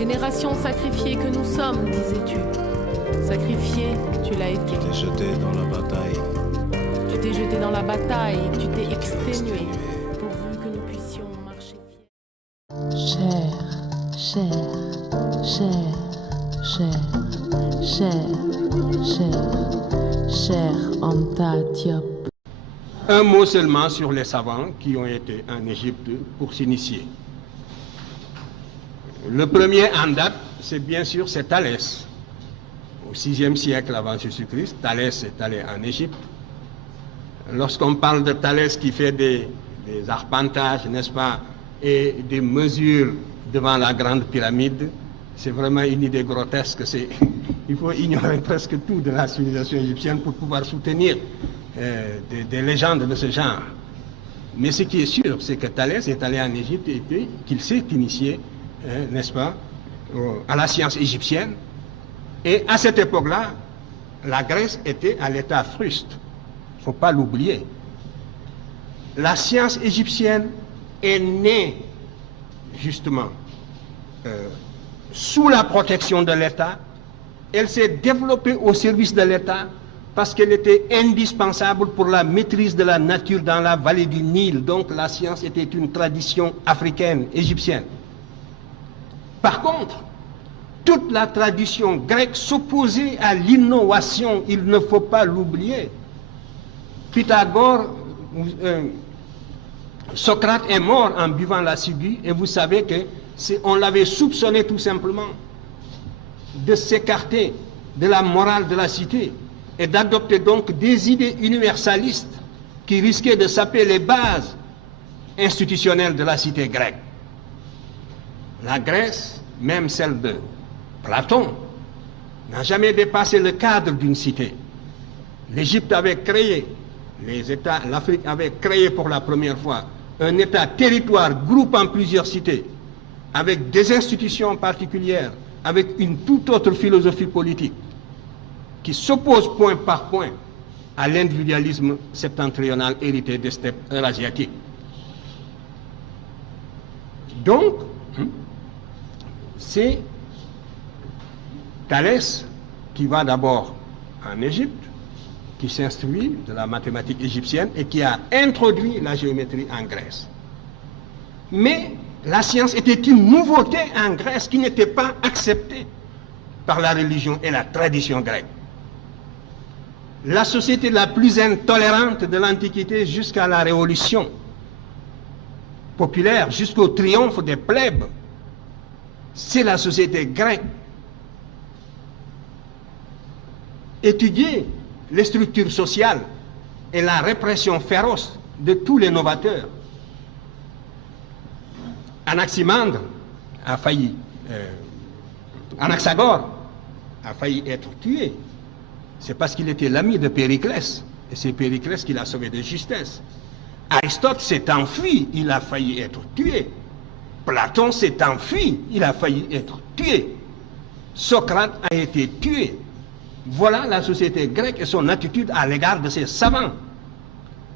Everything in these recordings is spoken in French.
Génération sacrifiée que nous sommes, disais-tu. Sacrifié, tu l'as été. Tu t'es jeté dans la bataille. Tu t'es jeté dans la bataille, tu t'es exténué, pourvu que nous puissions marcher fiers. Cher Anta Diop. Un mot seulement sur les savants qui ont été en Égypte pour s'initier. Le premier en date, c'est bien sûr c'est Thalès. Au VIe siècle avant Jésus-Christ, Thalès est allé en Égypte. Lorsqu'on parle de Thalès qui fait des arpentages, n'est-ce pas, et des mesures devant la grande pyramide, c'est vraiment une idée grotesque. Il faut ignorer presque tout de la civilisation égyptienne pour pouvoir soutenir des légendes de ce genre. Mais ce qui est sûr, c'est que Thalès est allé en Égypte et qu'il s'est initié, n'est-ce pas, à la science égyptienne. Et à cette époque-là, la Grèce était à l'état fruste. Il ne faut pas l'oublier. La science égyptienne est née, justement, sous la protection de l'État. Elle s'est développée au service de l'État parce qu'elle était indispensable pour la maîtrise de la nature dans la vallée du Nil. Donc la science était une tradition africaine, égyptienne. Par contre, toute la tradition grecque s'opposait à l'innovation, il ne faut pas l'oublier. Pythagore, Socrate est mort en buvant la ciguë, et vous savez qu'on l'avait soupçonné tout simplement de s'écarter de la morale de la cité et d'adopter donc des idées universalistes qui risquaient de saper les bases institutionnelles de la cité grecque. La Grèce, même celle de Platon, n'a jamais dépassé le cadre d'une cité. L'Égypte avait créé, l'Afrique avait créé pour la première fois un État-territoire groupant plusieurs cités, avec des institutions particulières, avec une toute autre philosophie politique, qui s'oppose point par point à l'individualisme septentrional hérité des steppes eurasiatiques. Donc, c'est Thalès qui va d'abord en Égypte, qui s'instruit de la mathématique égyptienne et qui a introduit la géométrie en Grèce. Mais la science était une nouveauté en Grèce qui n'était pas acceptée par la religion et la tradition grecque. La société la plus intolérante de l'Antiquité jusqu'à la Révolution populaire, jusqu'au triomphe des plèbes, c'est la société grecque. Étudier les structures sociales et la répression féroce de tous les novateurs. Anaximandre a failli, Anaxagore a failli être tué. C'est parce qu'il était l'ami de Périclès, et c'est Périclès qui l'a sauvé de justesse. Aristote s'est enfui, il a failli être tué. Platon s'est enfui, il a failli être tué. Socrate a été tué. Voilà la société grecque et son attitude à l'égard de ses savants.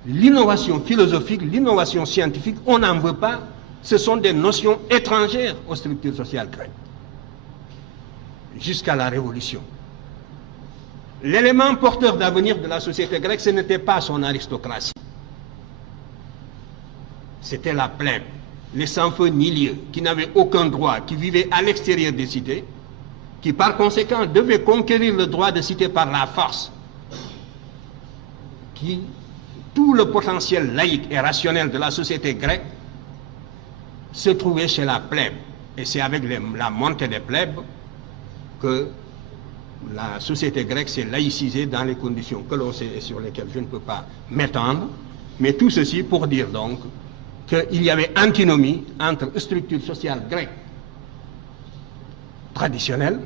L'innovation philosophique, l'innovation scientifique, on n'en veut pas. Ce sont des notions étrangères aux structures sociales grecques. Jusqu'à la Révolution. L'élément porteur d'avenir de la société grecque, ce n'était pas son aristocratie. C'était la plèbe, les sans-feu ni lieu, qui n'avaient aucun droit, qui vivaient à l'extérieur des cités, qui par conséquent devaient conquérir le droit de cité par la force, qui, tout le potentiel laïque et rationnel de la société grecque se trouvait chez la plèbe. Et c'est avec la montée des plèbes que la société grecque s'est laïcisée dans les conditions que l'on sait et sur lesquelles je ne peux pas m'étendre, mais tout ceci pour dire donc qu'il y avait antinomie entre structure sociale grecque traditionnelle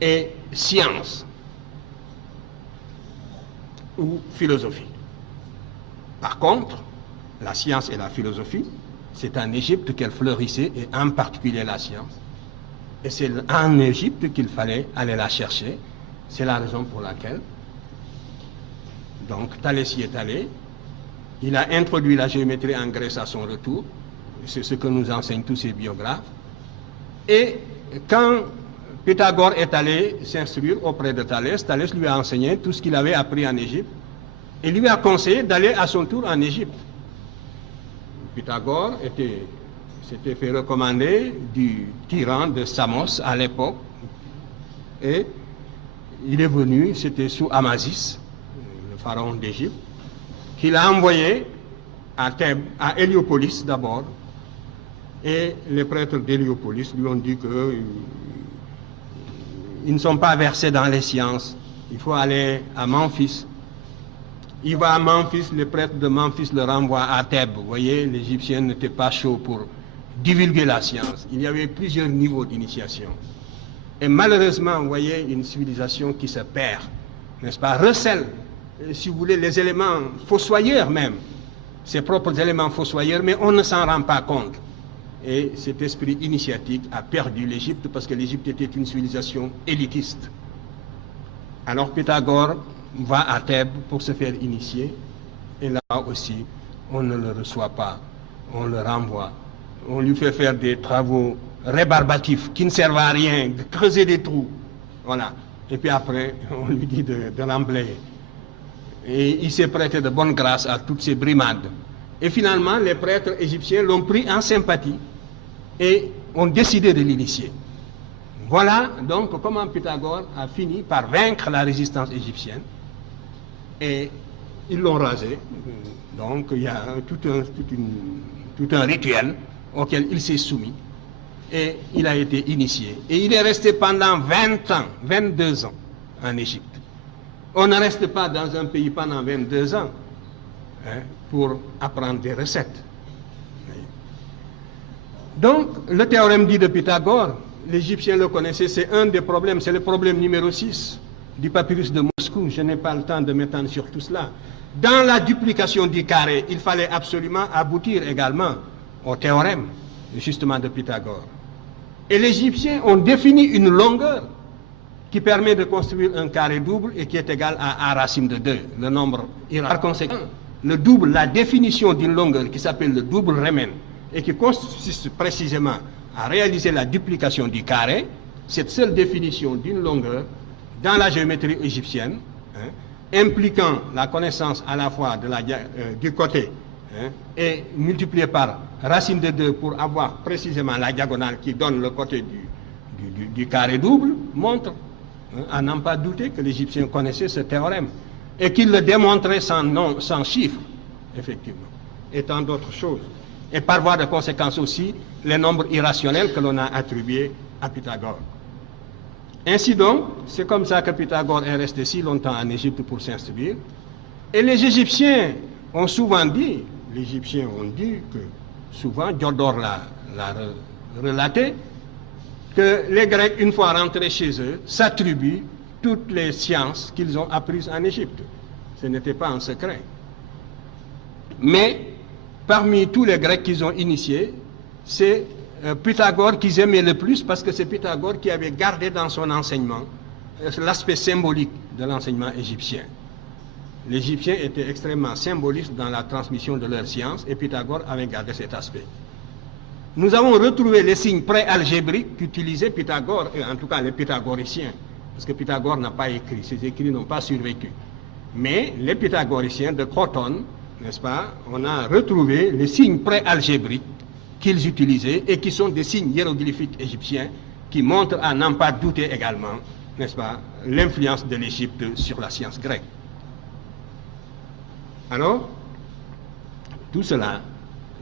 et science ou philosophie. Par contre, la science et la philosophie, c'est en Égypte qu'elles fleurissaient, et en particulier la science. Et c'est en Égypte qu'il fallait aller la chercher. C'est la raison pour laquelle donc Thalès y est allé. Il a introduit la géométrie en Grèce à son retour. C'est ce que nous enseignent tous ces biographes. Et quand Pythagore est allé s'instruire auprès de Thalès, Thalès lui a enseigné tout ce qu'il avait appris en Égypte et lui a conseillé d'aller à son tour en Égypte. Pythagore s'était fait recommander du tyran de Samos à l'époque et il est venu, c'était sous Amasis, le pharaon d'Égypte, qu'il a envoyé à Thèbes, à Héliopolis d'abord, et les prêtres d'Héliopolis lui ont dit qu'ils ne sont pas versés dans les sciences, il faut aller à Memphis. Il va à Memphis, les prêtres de Memphis le renvoient à Thèbes. Vous voyez, l'Égyptien n'était pas chaud pour divulguer la science. Il y avait plusieurs niveaux d'initiation. Et malheureusement, vous voyez, une civilisation qui se perd, n'est-ce pas, recèle, si vous voulez, les éléments fossoyeurs même, ses propres éléments fossoyeurs, mais on ne s'en rend pas compte. Et cet esprit initiatique a perdu l'Égypte parce que l'Égypte était une civilisation élitiste. Alors Pythagore va à Thèbes pour se faire initier, et là aussi, on ne le reçoit pas, on le renvoie, on lui fait faire des travaux rébarbatifs qui ne servent à rien, de creuser des trous, voilà. Et puis après, on lui dit de l'emblayer. Et il s'est prêté de bonne grâce à toutes ces brimades. Et finalement, les prêtres égyptiens l'ont pris en sympathie et ont décidé de l'initier. Voilà donc comment Pythagore a fini par vaincre la résistance égyptienne. Et ils l'ont rasé. Donc il y a tout un rituel auquel il s'est soumis. Et il a été initié. Et il est resté pendant 20 ans, 22 ans en Égypte. On ne reste pas dans un pays pendant 22 ans pour apprendre des recettes. Donc, le théorème dit de Pythagore, l'Égyptien le connaissait, c'est un des problèmes, c'est le problème numéro 6 du papyrus de Moscou. Je n'ai pas le temps de m'étendre sur tout cela. Dans la duplication du carré, il fallait absolument aboutir également au théorème, justement, de Pythagore. Et les Égyptiens ont défini une longueur qui permet de construire un carré double et qui est égal à A racine de 2, le nombre irrationnel. Par conséquent, le double, la définition d'une longueur qui s'appelle le double Riemann et qui consiste précisément à réaliser la duplication du carré, cette seule définition d'une longueur dans la géométrie égyptienne, impliquant la connaissance à la fois de du côté et multipliée par racine de 2 pour avoir précisément la diagonale qui donne le côté du carré double, montre à n'en pas douter que l'Égyptien connaissait ce théorème et qu'il le démontrait sans chiffres, effectivement, et tant d'autres choses. Et par voie de conséquence aussi, les nombres irrationnels que l'on a attribués à Pythagore. Ainsi donc, c'est comme ça que Pythagore est resté si longtemps en Égypte pour s'instruire. Et les Égyptiens ont souvent dit, que souvent, Diodore l'a relaté, que les Grecs, une fois rentrés chez eux, s'attribuent toutes les sciences qu'ils ont apprises en Égypte. Ce n'était pas un secret. Mais parmi tous les Grecs qu'ils ont initiés, c'est Pythagore qu'ils aimaient le plus parce que c'est Pythagore qui avait gardé dans son enseignement l'aspect symbolique de l'enseignement égyptien. Les Égyptiens étaient extrêmement symbolistes dans la transmission de leurs sciences et Pythagore avait gardé cet aspect. Nous avons retrouvé les signes pré-algébriques qu'utilisaient Pythagore, et en tout cas les pythagoriciens, parce que Pythagore n'a pas écrit, ses écrits n'ont pas survécu. Mais les pythagoriciens de Crotone, n'est-ce pas, on a retrouvé les signes pré-algébriques qu'ils utilisaient et qui sont des signes hiéroglyphiques égyptiens qui montrent à n'en pas douter également, n'est-ce pas, l'influence de l'Égypte sur la science grecque. Alors, tout cela,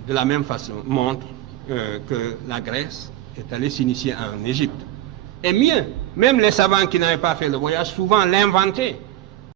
de la même façon, montre que la Grèce est allée s'initier en Égypte. Et mieux, même les savants qui n'avaient pas fait le voyage, souvent l'inventaient.